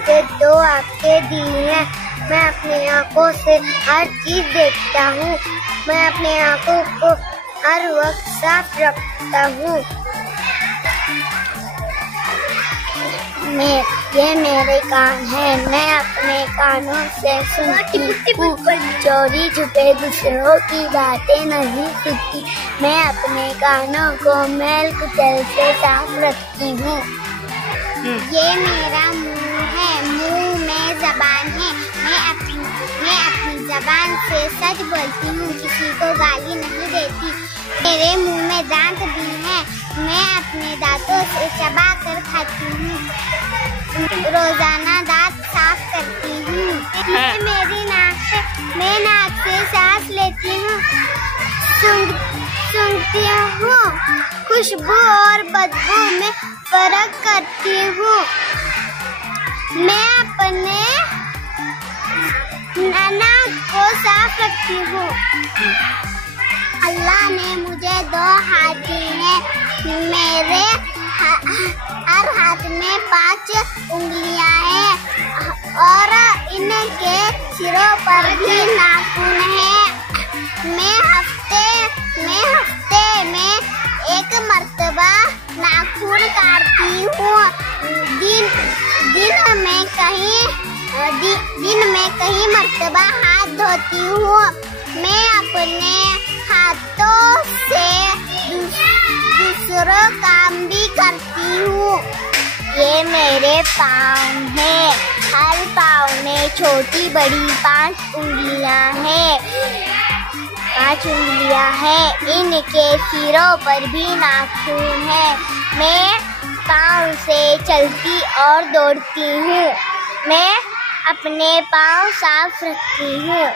मुझे 2 आंखें दी हैं। मैं अपनी आंखों से हर चीज देखता हूँ। मैं अपनी आंखों को हर वक्त साफ रखता हूँ। ये मेरे कान हैं। मैं अपने कानों से सुनती हूँ। चोरी छुपे दूसरों की बातें नहीं सुनती। मैं अपने कानों को मैल कुचल से साफ रखती हूँ। ये मेरा मुंह है। मुंह में जबान है। मैं अपनी जबान से सच बोलती हूँ। किसी को गाली नहीं देती। मेरे मुंह में दांत भी हैं। मैं अपने दांतों से चबा कर खाती हूँ। रोजाना दांत साफ करती हूँ। ये मेरी नाक है। मैं नाक से सांस लेती हूँ। सूंघती हूँ। खुशबू और बदबू में फर्क करती हूँ। मैं अपने नाक को साफ रखती हूँ। अल्लाह ने मुझे 2 हाथ दिए हैं। मेरे हर हाथ में 5 उंगलियां हैं और इनके सिरों पर भी नाखून हैं। मैं हफ्ते में 1 मर्तबा नाखून काटती हूँ। दिन में कई मर्तबा हाथ धोती हूँ। मैं अपने हाथों से दूसरों काम भी करती हूँ। ये मेरे पाँव हैं। हर पाँव में छोटी बड़ी 5 उंगलियां हैं। 5 उंगलियां हैं। इनके सिरों पर भी नाखून है। मैं पाँव से चलती और दौड़ती हूँ। मैं अपने पाँव साफ रखती हूँ।